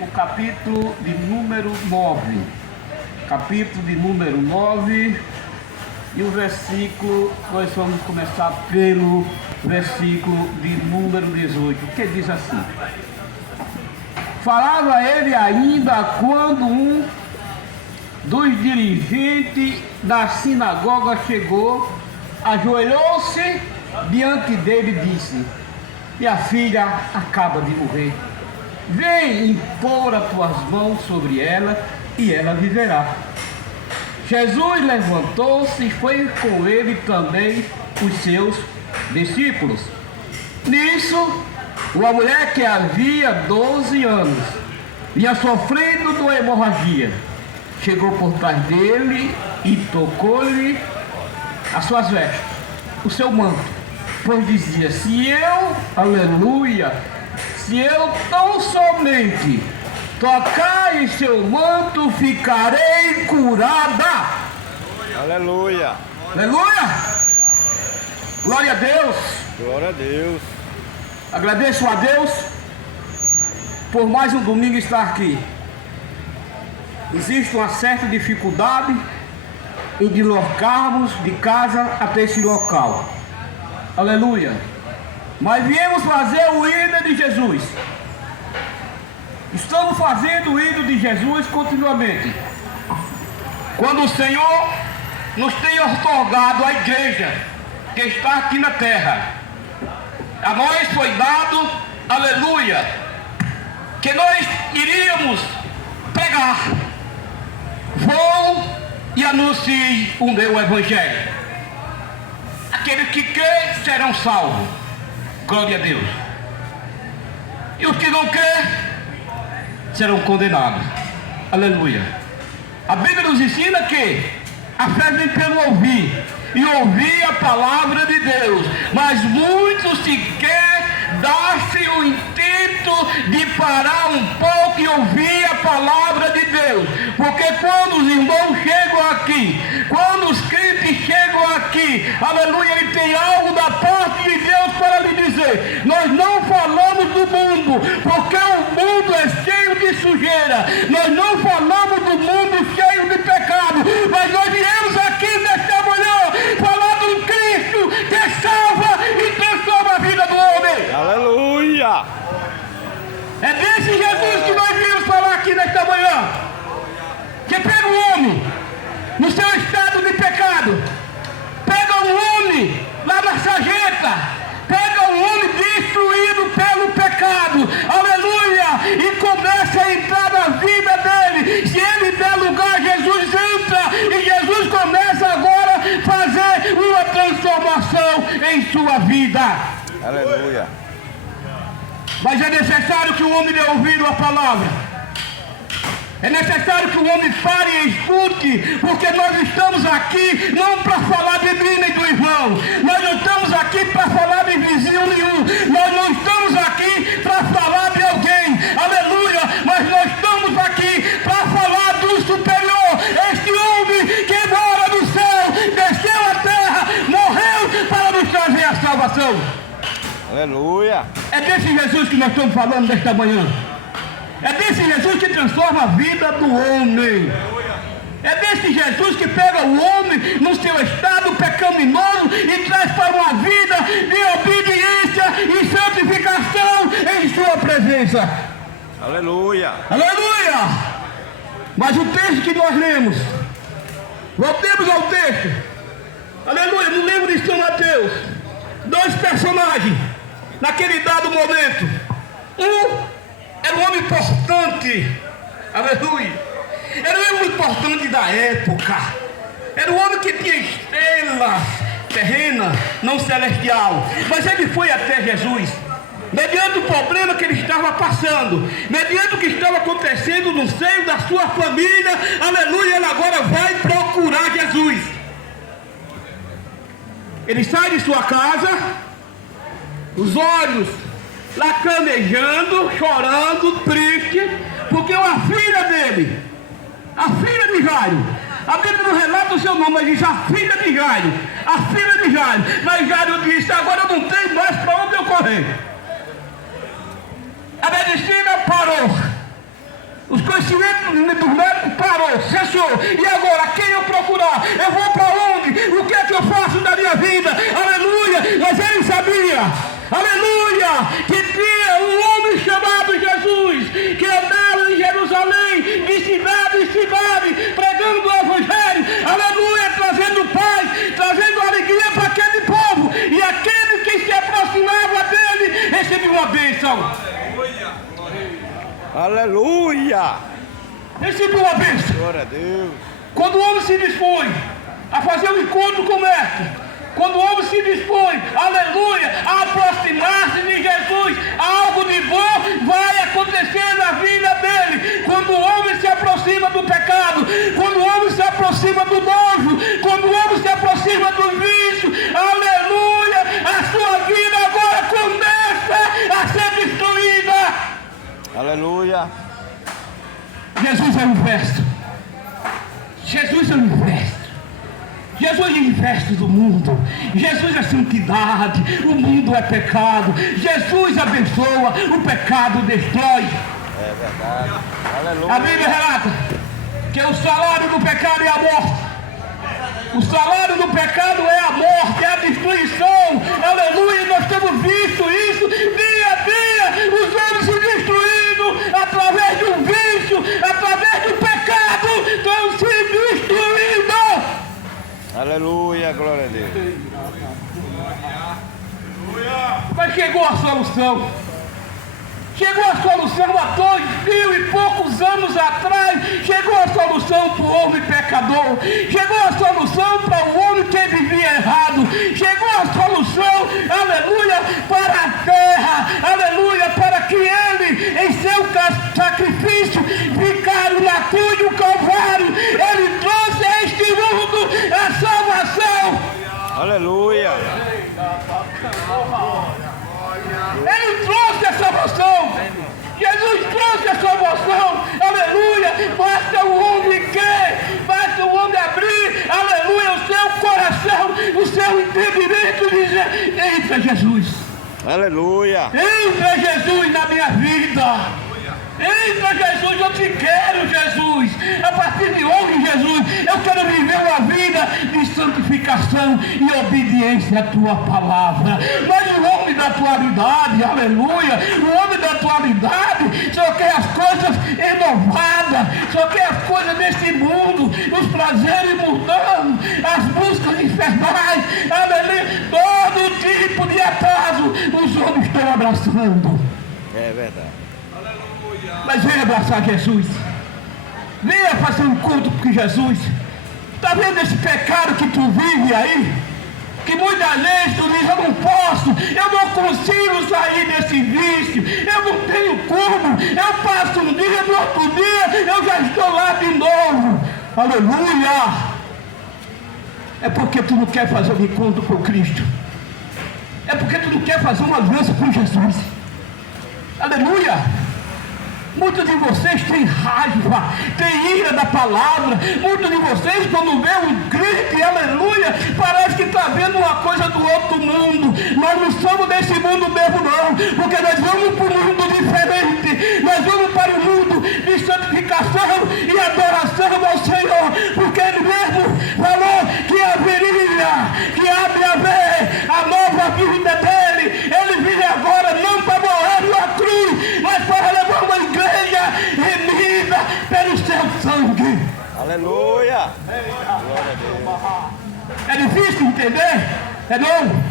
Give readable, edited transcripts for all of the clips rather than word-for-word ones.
o capítulo de número 9. Capítulo de número 9. E o versículo, nós vamos começar pelo versículo de número 18, que diz assim: falava ele ainda quando um dos dirigentes da sinagoga chegou, ajoelhou-se diante dele e disse: minha filha acaba de morrer, vem impor as tuas mãos sobre ela e ela viverá. Jesus levantou-se e foi com ele também os seus discípulos. Nisso, uma mulher que havia 12 anos vinha sofrendo de uma hemorragia, chegou por trás dele e tocou-lhe as suas vestes, o seu manto, pois dizia: se eu, aleluia, se eu tão somente tocar em seu manto, ficarei curada. Aleluia. Aleluia. Glória a Deus. Glória a Deus. Agradeço a Deus por mais um domingo estar aqui. Existe uma certa dificuldade em deslocarmos de casa até esse local. Aleluia. Mas viemos fazer o hino de Jesus. Estamos fazendo o hino de Jesus continuamente. Quando o Senhor nos tem otorgado a igreja que está aqui na terra, a nós foi dado, aleluia, que nós iríamos pregar. Vou e anuncie o meu evangelho. Aqueles que crêem serão salvos. Glória a Deus. E os que não crêem serão condenados. Aleluia. A Bíblia nos ensina que a fé vem pelo ouvir, e ouvir a palavra de Deus. Mas muitos sequer dá-se o intento de parar um pouco e ouvir a palavra de Deus. Porque quando os irmãos chegam aqui, quando os crentes chegam aqui, aleluia, ele tem algo da parte de Deus para lhe dizer. Nós não falamos do mundo, porque o mundo é cheio de sujeira. Nós não falamos do mundo cheio de pecado, mas nós viemos aqui nesta manhã falar do Cristo que salva e transforma a vida do homem. Aleluia. É desse Jesus que nós viemos falar aqui nesta manhã, que pega o homem no seu estado de pecado, pega o homem lá na sarjeta, pega o homem destruído pelo pecado, aleluia, e começa a entrar na vida dele. Se ele der lugar, Jesus entra, e Jesus começa agora a fazer uma transformação em sua vida. Aleluia. Mas é necessário que o homem dê ouvido à palavra. É necessário que o homem pare e escute, porque nós estamos aqui não para falar de mim nem do irmão. Nós não estamos aqui para falar de vizinho nenhum. Nós não estamos aqui para falar de alguém. Aleluia. Mas nós estamos aqui para falar do superior. Este homem que mora no céu, desceu à terra, morreu para nos trazer a salvação. Aleluia. É desse Jesus que nós estamos falando nesta manhã. É desse Jesus que transforma a vida do homem. É desse Jesus que pega o homem no seu estado pecaminoso e traz para uma vida de obediência e santificação em sua presença. Aleluia. Aleluia. Mas o texto que nós lemos, voltemos ao texto, aleluia, no livro de São Mateus, dois personagens naquele dado momento. Um era um homem importante, aleluia, era um homem importante da época, era um homem que tinha estrelas terrenas, não celestial, mas ele foi até Jesus, mediante o problema que ele estava passando, mediante o que estava acontecendo no seio da sua família, aleluia, ele agora vai procurar Jesus. Ele sai de sua casa, os olhos lacrimejando, chorando, triste, porque uma filha dele, a filha de Jairo, a Bíblia não relata o seu nome, mas diz a filha de Jairo, a filha de Jairo. Mas Jairo disse: agora eu não tenho mais para onde eu correr. A medicina parou, O silêncio do médico parou, cessou. E agora, quem eu procurar? Eu vou para onde? O que é que eu faço da minha vida? Aleluia! Mas ele sabia, aleluia, que tinha um homem chamado Jesus, que andava em Jerusalém, de cidade em cidade, pregando o Evangelho, aleluia, trazendo paz, trazendo alegria para aquele povo. E aquele que se aproximava dele recebeu uma bênção. Aleluia. Recebeu uma bênção. Glória a Deus. Quando o homem se dispõe a fazer um encontro com o mestre, quando o homem se dispõe, aleluia, a aproximar-se de Jesus, algo de bom vai acontecer na vida dele. Quando o homem se aproxima do pecado, quando o homem se aproxima do nojo, quando o homem se aproxima do vício, aleluia, a sua vida agora começa a ser destruída. Aleluia. Jesus é o inverso. Jesus é o inverso. Jesus é o inverso do mundo. Jesus é santidade. O mundo é pecado. Jesus abençoa. O pecado destrói. É verdade. Aleluia. A Bíblia relata que o salário do pecado é a morte. O salário do pecado é a morte, é a destruição. Aleluia. Nós temos visto isso dia a dia. Os homens se destruindo através do vício, através do pecado. Estão se destruindo. Aleluia, glória a Deus. Mas chegou a solução. Chegou a solução há 2000 e poucos anos atrás. Chegou a solução para o homem pecador. Chegou a solução para o homem que vivia errado. Chegou a solução, aleluia, para a terra. Aleluia, para que ele, em seu sacrifício vicário na cruz do Calvário, ele trouxe a este mundo a salvação. Aleluia. Ele trouxe a salvação. Jesus trouxe a salvação. Aleluia. Basta o homem crer. Basta o homem abrir. Aleluia. O seu coração. O seu entendimento. Dizer: entra Jesus. Aleluia. Entra Jesus na minha vida. Entra Jesus, eu te quero, Jesus. A partir de hoje, Jesus, eu quero viver uma vida de santificação e obediência à tua palavra. Mas o homem da atualidade, aleluia, o homem da atualidade só quer as coisas inovadas, só quer as coisas desse mundo, os prazeres mundanos, as buscas infernais, aleluia, todo tipo de atraso os homens estão abraçando. É verdade. Mas venha abraçar Jesus. Venha fazer um culto com Jesus. Está vendo esse pecado que tu vive aí? Que muitas vezes tu diz: eu não posso, eu não consigo sair desse vício, eu não tenho como, eu passo um dia, no outro dia eu já estou lá de novo. Aleluia! É porque tu não quer fazer um encontro com Cristo. É porque tu não quer fazer uma aliança com Jesus. Aleluia! Muitos de vocês têm raiva, têm ira da palavra. Muitos de vocês, quando vê um grito, aleluia, parece que está vendo uma coisa do outro mundo. Nós não somos desse mundo mesmo, não, porque nós vamos para um mundo diferente. Nós vamos para o mundo de santificação e adoração ao Senhor, porque Ele mesmo falou que haveria, que há de haver a nova vida dele. Ele vive agora não para morrer na cruz, mas para levar uma igreja remida pelo seu sangue. Aleluia. Glória a Deus. É difícil entender? É não?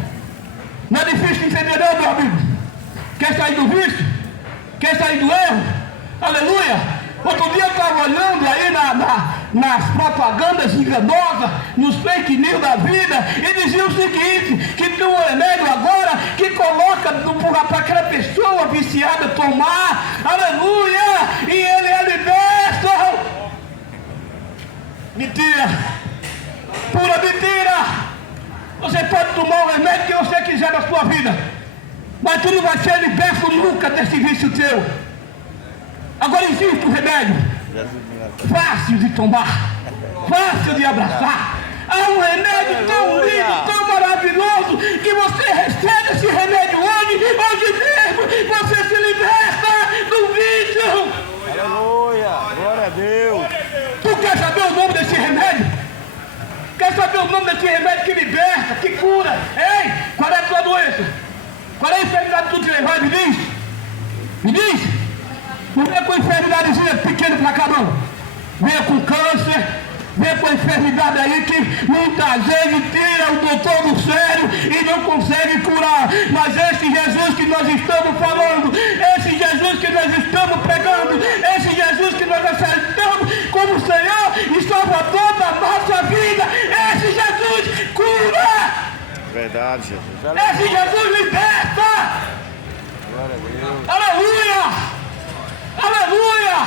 Não é difícil entender não, meu amigo. Quer sair do vício? Quer sair do erro? Aleluia. Outro dia eu estava olhando aí nas propagandas enganosas, nos fake news da vida, e dizia o seguinte, que tem um remédio agora que coloca para aquela pessoa viciada tomar, aleluia, e ele é liberto. Mentira, pura mentira. Você pode tomar o remédio que você quiser na sua vida, mas tu não vai ser liberto nunca desse vício teu. Agora existe um remédio fácil de tomar, fácil de abraçar. Há um remédio tão lindo, tão maravilhoso, que você recebe esse remédio hoje mesmo, você se liberta do vício. Aleluia. esse remédio que liberta, que cura. Ei, qual é a tua doença? Qual é a enfermidade que tu tem? Vai, me diz. Me diz. Não venha com enfermidadezinha pequena pra cá, não. Venha com câncer. Venha com a enfermidade aí que muitas vezes tira o doutor do sério e não consegue curar. Mas esse Jesus que nós estamos falando, esse Jesus que nós estamos pregando, esse Jesus que nós aceitamos como Senhor e Salvador da nossa vida, esse Jesus cura. Verdade, Jesus. Esse Jesus liberta. Glória a Deus. Aleluia. Aleluia.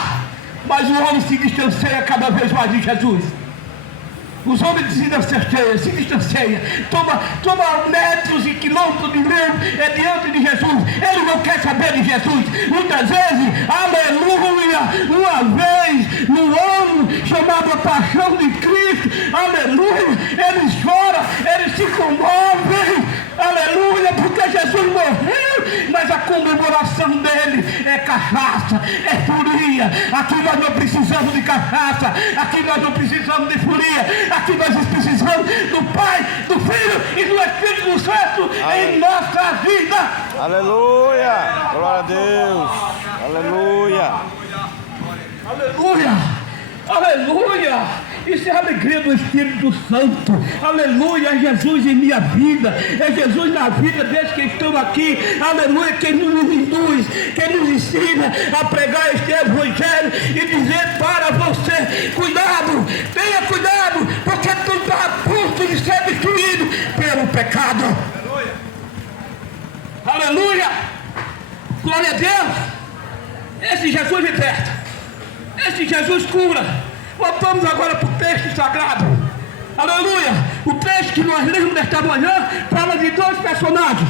Mas o homem se distancia cada vez mais de Jesus. Os homens se distanciam, toma metros e quilômetros de meio diante de Jesus. Ele não quer saber de Jesus. Muitas vezes, aleluia, uma vez no ano chamado a Paixão de Cristo, aleluia, ele chora, ele se comove, aleluia, porque Jesus morreu, mas a comemoração dele é cachaça, é furia. Aqui nós não precisamos de cachaça, aqui nós não precisamos de furia. Aqui nós precisamos do Pai, do Filho e do Espírito Santo em nossa vida. Aleluia! Glória a Deus! Aleluia! Aleluia! Aleluia! Isso é a alegria do Espírito Santo. Aleluia! É Jesus em minha vida. É Jesus na vida desde que estão aqui. Aleluia! Quem nos induz, quem nos ensina a pregar este Evangelho e dizer para você: cuidado, tenha cuidado, porque tu está a ponto de ser destruído pelo pecado. Aleluia! Glória a Deus! Esse Jesus liberta. Esse Jesus cura. Voltamos agora para o texto sagrado. Aleluia! O texto que nós lemos nesta manhã fala de dois personagens.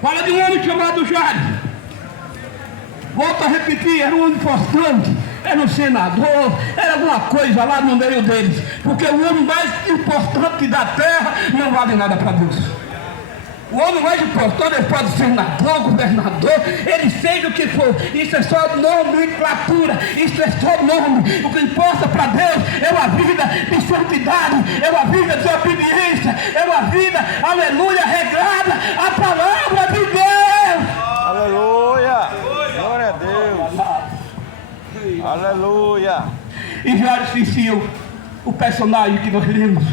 Fala de um homem chamado Jairo. Volto a repetir, era um homem importante, era um senador, era alguma coisa lá no meio deles. Porque o homem mais importante da terra não vale nada para Deus. O homem mais importante, ele pode ser senador, governador, ele seja o que for. Isso é só nomenclatura, isso é só nome. O que importa para Deus é uma vida de santidade, é uma vida de obediência, é uma vida, aleluia, regrada à palavra de Deus. Aleluia! Glória a Deus! Aleluia! E já se sentiu o personagem que nós lemos,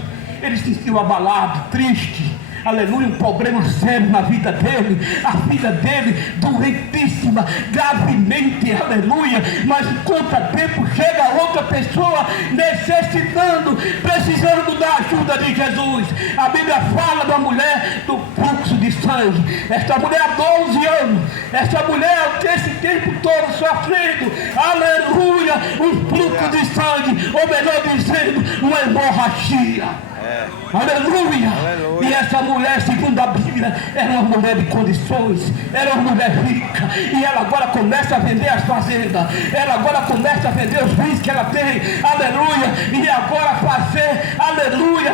ele se sentiu abalado, triste. Aleluia, um problema sério na vida dele, a vida dele doentíssima, gravemente, aleluia, mas enquanto tempo chega outra pessoa necessitando, precisando da ajuda de Jesus. A Bíblia fala da mulher do fluxo de sangue. Esta mulher há 12 anos, essa mulher esse tempo todo sofrendo, aleluia, um fluxo de sangue, ou melhor dizendo, uma hemorragia. Aleluia. E essa mulher, segundo a Bíblia, era uma mulher de condições, era uma mulher rica, e ela agora começa a vender as fazendas, ela agora começa a vender os bens que ela tem, aleluia, e agora fazer, aleluia,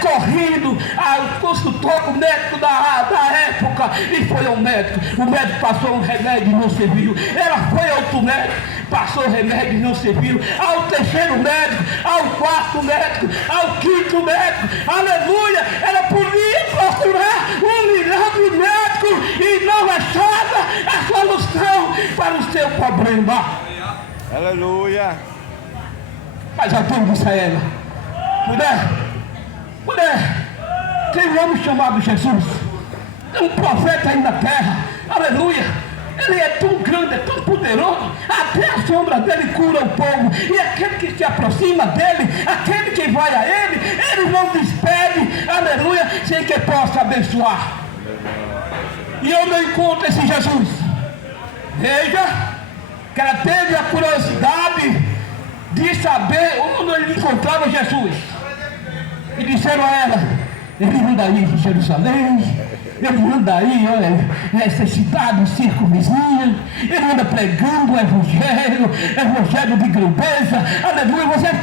correndo ao consultório médico da época, e foi ao médico, o médico passou um remédio e não serviu, ela foi ao outro médico, passou o remédio e não serviu, ao terceiro médico, ao quarto médico, ao quinto médico, aleluia, ela podia procurar 1 milhão de médicos e não achava a solução para o seu problema. Aleluia! Mas a Deus disse a ela: mulher, tem um homem chamado Jesus, tem um profeta aí na terra, aleluia. Ele é tão grande, é tão poderoso, até a sombra dele cura o povo. E aquele que se aproxima dele, aquele que vai a ele, ele não despede, aleluia, sem que possa abençoar. E eu não encontro esse Jesus. Veja, que ela teve a curiosidade de saber onde ele encontrava Jesus. E disseram a ela: ele anda aí em Jerusalém, ele anda aí, olha, nessas cidades circunvizinhas, ele anda pregando o evangelho de grandeza, aleluia. Você é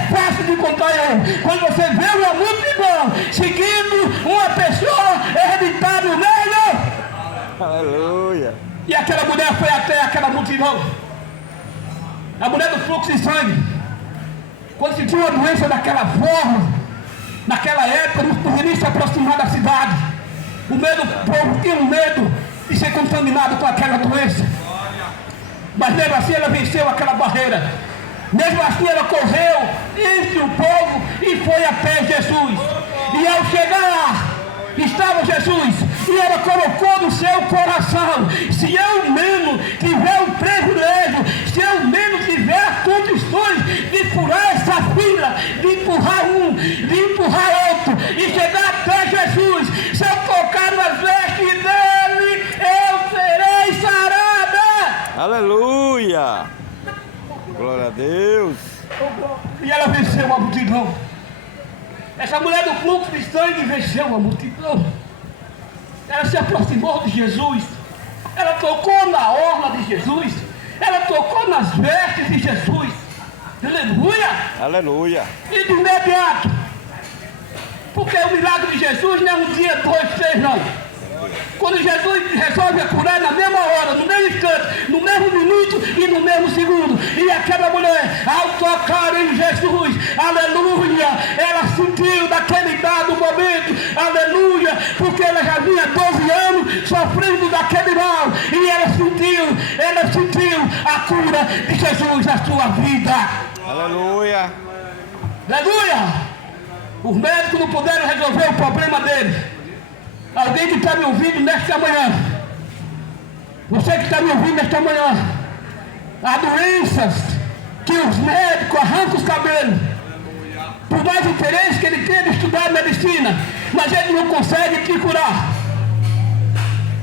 fácil de encontrar ele. Quando você vê uma multidão seguindo uma pessoa hereditária no meio. Aleluia! E aquela mulher foi até aquela multidão, a mulher do fluxo de sangue, quando sentiu uma doença daquela forma, Naquela época não poderia se aproximar da cidade. O povo tinha um medo de ser contaminado com aquela doença. Mas mesmo assim ela venceu aquela barreira. Mesmo assim ela correu entre o povo e foi até Jesus. E ao chegar lá, estava Jesus. E ela colocou no seu coração: se eu mesmo tiver o privilégio, se eu mesmo tiver condições de furar essa fila, de empurrar um, de empurrar outro, e chegar até Jesus, se eu tocar nas vestes dele, eu serei sarada. Aleluia. Glória a Deus. E ela venceu a multidão. Essa mulher do fluxo de sangue venceu a multidão. Ela se aproximou de Jesus. Ela tocou na orla de Jesus. Ela tocou nas vestes de Jesus. Aleluia! Aleluia. E de imediato. Porque o milagre de Jesus não é um dia, 2, 3, não. Quando Jesus resolve curar na mesma hora, no mesmo instante, no mesmo minuto e no mesmo segundo. E aquela mulher, ao tocar em Jesus, aleluia, ela sentiu daquele dado momento, aleluia, porque ela já vinha 12 anos sofrendo daquele mal. E ela sentiu a cura de Jesus na sua vida. Aleluia. Aleluia. Os médicos não puderam resolver o problema dele. Alguém que está me ouvindo nesta manhã, você que está me ouvindo nesta manhã, há doenças que os médicos arrancam os cabelos, por mais interesse que ele tenha de estudar medicina, mas ele não consegue te curar.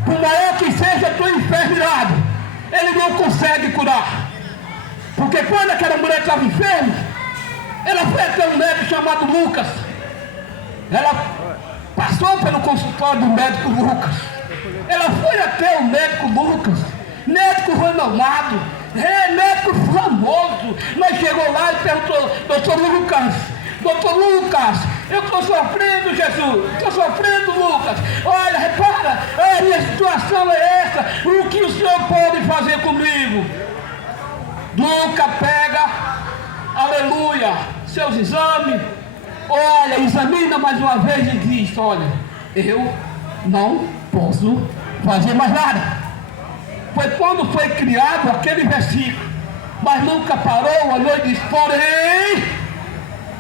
Por maior que seja a tua enfermidade, ele não consegue curar. Porque quando aquela mulher estava enferma, ela foi até um médico chamado Lucas. Ela passou pelo consultório do médico Lucas. Ela foi até o médico Lucas, médico renomado, médico famoso. Mas chegou lá e perguntou: doutor Lucas, eu estou sofrendo, Jesus, estou sofrendo, Lucas. Olha, repara, a minha situação é essa, o que o senhor pode fazer comigo? Lucas pega, aleluia, seus exames. Olha, examina mais uma vez e diz: olha, eu não posso fazer mais nada. Foi quando foi criado aquele versículo. Mas nunca parou, olhou e disse: porém,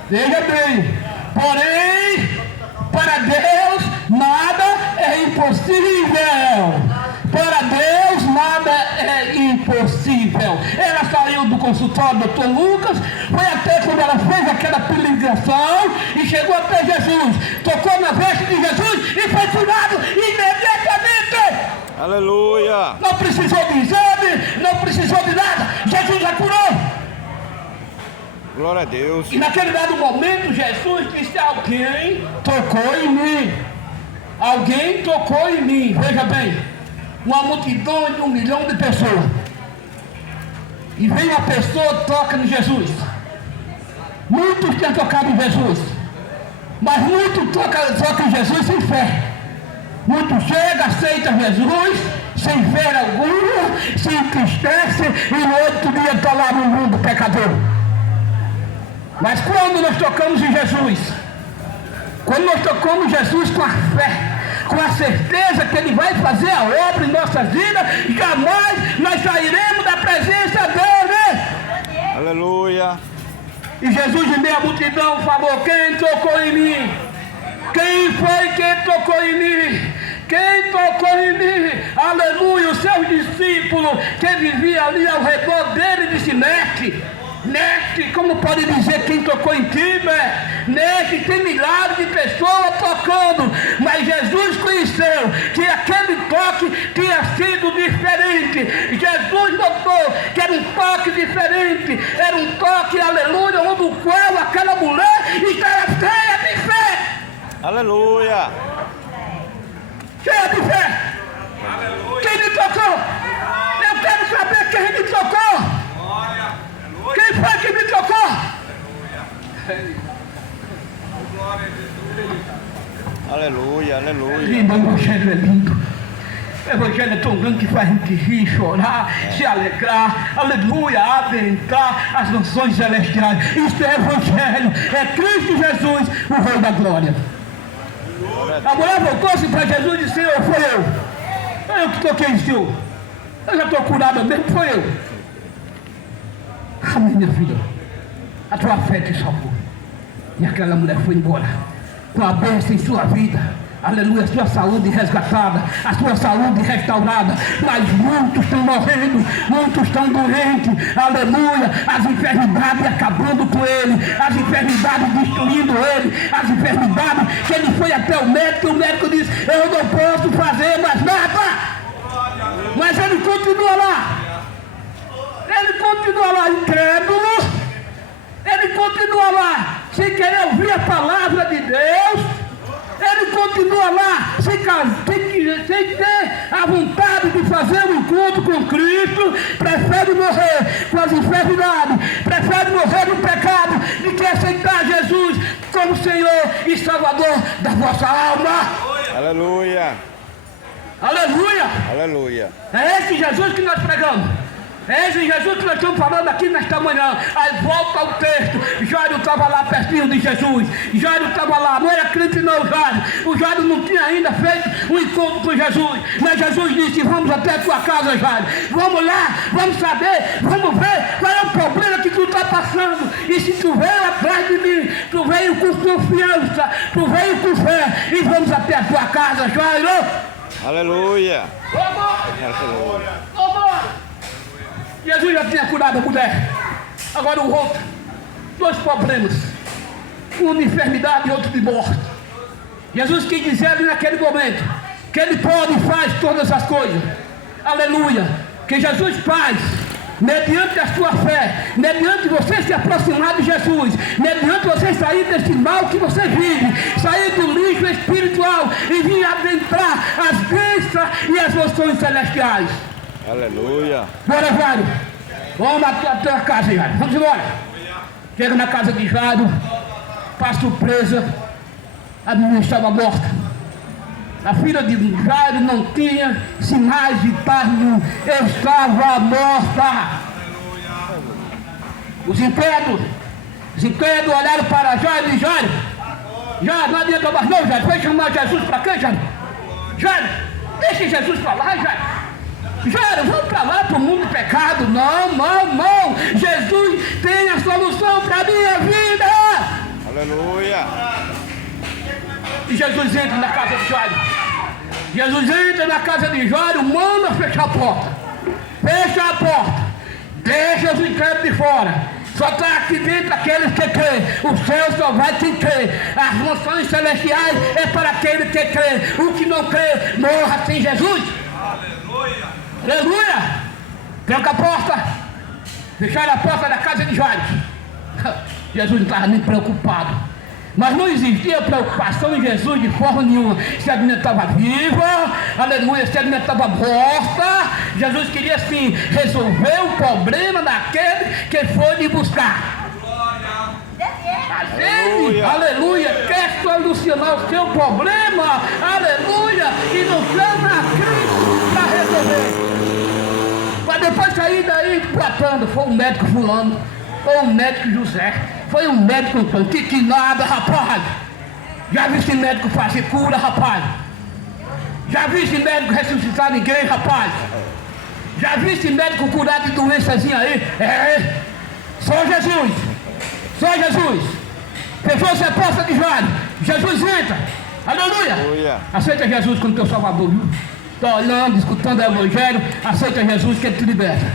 veja bem, porém, para Deus nada é impossível. Para Deus nada é impossível. Ela saiu do consultório do Dr. Lucas, foi até quando ela fez aquela peregrinação e chegou até Jesus, tocou na veste de Jesus e foi curado imediatamente. Aleluia. Não precisou de exame, não precisou de nada. Jesus a curou. Glória a Deus. E naquele dado momento Jesus disse: alguém tocou em mim. Alguém tocou em mim. Veja bem, uma multidão de 1 milhão de pessoas. E vem uma pessoa, toca em Jesus. Muitos têm tocado em Jesus, mas muitos tocam em Jesus sem fé. Muitos chegam, aceitam Jesus sem fé alguma, se entristece e no outro dia está lá no mundo pecador. Mas quando nós tocamos em Jesus, quando nós tocamos Jesus com a fé, com a certeza que Ele vai fazer a obra em nossas vidas, jamais nós sairemos da presença dEle. Aleluia. E Jesus, em meio à multidão, falou: quem tocou em mim? Quem foi que tocou em mim? Quem tocou em mim? Aleluia. Os seus discípulos que viviam ali ao redor dele disse: Mestre, como pode dizer quem tocou em ti, Mestre, tem milhares de pessoas tocando. Mas Jesus conheceu que aquele toque tinha sido diferente. Jesus notou que era um toque diferente. Era um toque, aleluia, onde o qual aquela mulher estava cheia de fé. Aleluia. Cheia de fé. Quem me tocou? Eu quero saber quem me tocou. Quem foi que me tocou? Aleluia, aleluia. Lindo, o evangelho é lindo. O evangelho é tão grande que faz a gente rir, chorar, se alegrar, aleluia, adentrar as nações celestiais. Isto é evangelho, é Cristo Jesus, o Rei da Glória. A mulher voltou-se para Jesus e disse: Senhor, foi eu que toquei em Senhor, eu já estou curada mesmo, foi eu. Amém, minha filha, a tua fé te salvou. E aquela mulher foi embora com a bênção em sua vida. Aleluia, a sua saúde resgatada, a sua saúde restaurada. Mas muitos estão morrendo, muitos estão doentes. Aleluia, as enfermidades acabando com ele, as enfermidades destruindo ele, as enfermidades que ele foi até o médico e o médico disse: eu não posso fazer mais nada. Mas ele continua lá. Ele continua lá incrédulo. Ele continua lá sem querer ouvir a palavra de Deus. Ele continua lá sem ter a vontade de fazer um encontro com Cristo. Prefere morrer com as enfermidades, prefere morrer no pecado, de que aceitar Jesus como Senhor e Salvador da vossa alma. Aleluia. Aleluia. Aleluia. É esse Jesus que nós pregamos. É esse Jesus que nós estamos falando aqui nesta manhã. Aí volta ao texto. Jairo estava lá pertinho de Jesus. Jairo estava lá, não era crente não, Jairo. O Jairo não tinha ainda feito um encontro com Jesus. Mas Jesus disse: vamos até a tua casa, Jairo. Vamos lá, vamos saber, vamos ver qual é o problema que tu está passando. E se tu veio atrás de mim, tu veio com confiança, tu veio com fé. E vamos até a tua casa, Jairo. Aleluia. Vamos! Vamos! Jesus já tinha curado a mulher. Agora o outro, dois problemas, um de enfermidade e outro de morte. Jesus quis dizer ali naquele momento que Ele pode e faz todas as coisas. Aleluia. Que Jesus faz, mediante a sua fé, mediante você se aproximar de Jesus, mediante você sair desse mal que você vive, sair do lixo espiritual e vir adentrar as bênçãos e as noções celestiais. Aleluia. Bora, Jairo. Vamos na tua casa, Jairo. Vamos embora. Chega na casa de Jairo. Para surpresa, a menina estava morta. A filha de Jairo não tinha sinais de paz nenhum. Estava morta. Os incrédulos olharam para Jairo e Jairo, não adianta mais não, Jairo. Vai chamar Jesus para quê, Jairo? Jairo, deixa Jesus para lá, Jairo. Jairo, vamos para lá para o mundo do pecado. Não. Jesus tem a solução para a minha vida. Aleluia. E Jesus entra na casa de Jairo. Jesus entra na casa de Jairo, manda fechar a porta. Fecha a porta. Deixa os incrédulos de fora. Só está aqui dentro aqueles que creem. O céu só vai quem crê. As mansões celestiais é para aquele que crê. O que não crê, morra sem Jesus. Aleluia! Tranca a porta. Fecharam a porta da casa de Jairo. Jesus não estava nem preocupado. Mas não existia preocupação em Jesus de forma nenhuma. Se a menina estava viva, aleluia, se a menina estava morta. Jesus queria sim resolver o problema daquele que foi lhe buscar. Ele, aleluia, quer solucionar o seu problema, aleluia, e não chama a Cristo para resolver. Mas depois sair daí tratando, foi um médico fulano, foi um médico José, foi um médico Antônio, que nada, rapaz. Já vi esse médico fazer cura, rapaz. Já vi esse médico ressuscitar ninguém, rapaz. Já vi esse médico curar de doençazinha aí. Só Jesus. Fechou-se a porta de Jairo. Jesus entra. Aleluia. Aceita Jesus como teu Salvador, viu? Está olhando, escutando o Evangelho. Aceita Jesus que Ele te liberta.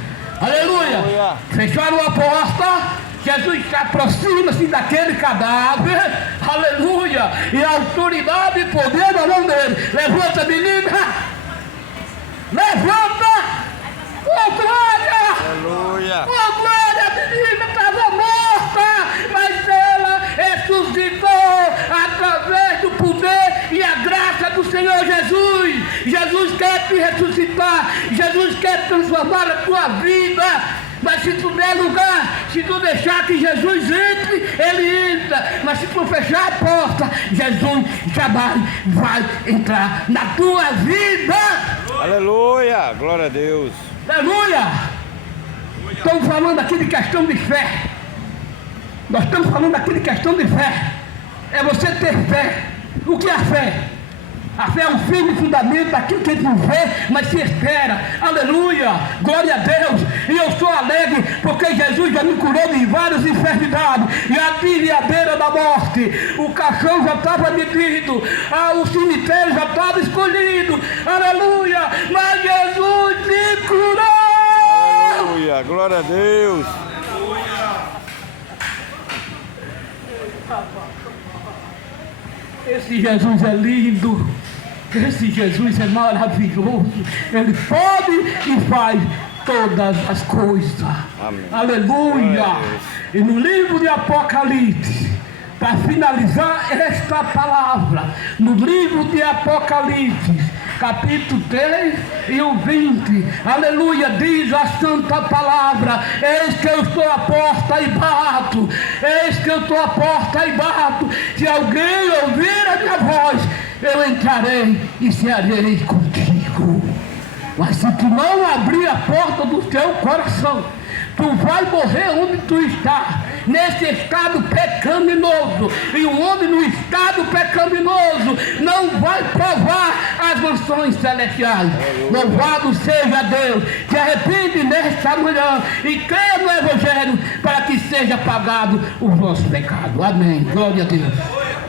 Aleluia. Fecharam a porta. Jesus aproxima-se daquele cadáver. Aleluia. E a autoridade e poder no nome dele. Levanta, menina. Levanta. Oh, glória. Aleluia. Oh, glória. A menina estava morta, mas ela ressuscitou através do poder e a graça do Senhor Jesus. Jesus quer te ressuscitar. vida. Jesus quer transformar a tua vida. Mas se tu der lugar, se tu deixar que Jesus entre, ele entra. Mas se tu fechar a porta, Jesus jamais vai entrar na tua vida. Aleluia. Glória a Deus. Aleluia. Estamos falando aqui de questão de fé. Nós estamos falando aqui de questão de fé. É você ter fé. O que é a fé? A fé é um firme fundamento daquilo que a gente não vê, mas se espera. Aleluia, glória a Deus. E eu sou alegre porque Jesus já me curou de várias enfermidades. Já tive à beira da morte. O caixão já estava medido. O cemitério já estava escolhido. Aleluia, mas Jesus me curou. Aleluia. Glória a Deus. Esse Jesus é lindo, esse Jesus é maravilhoso, ele pode e faz todas as coisas. Amém. Aleluia! E no livro de Apocalipse, para finalizar esta palavra, no livro de Apocalipse, capítulo 3 e o 20, aleluia, diz a santa palavra: eis que eu estou à porta e bato, eis que eu estou à porta e bato, se alguém ouvir a minha voz, eu entrarei e cearei contigo. Mas se tu não abrir a porta do teu coração, tu vai morrer onde tu está, nesse estado pecaminoso. E um homem no estado pecaminoso não vai provar as mansões celestiais. Louvado seja Deus. Te arrepende nesta manhã e crê no Evangelho para que seja pagado o vosso pecado. Amém. Glória a Deus.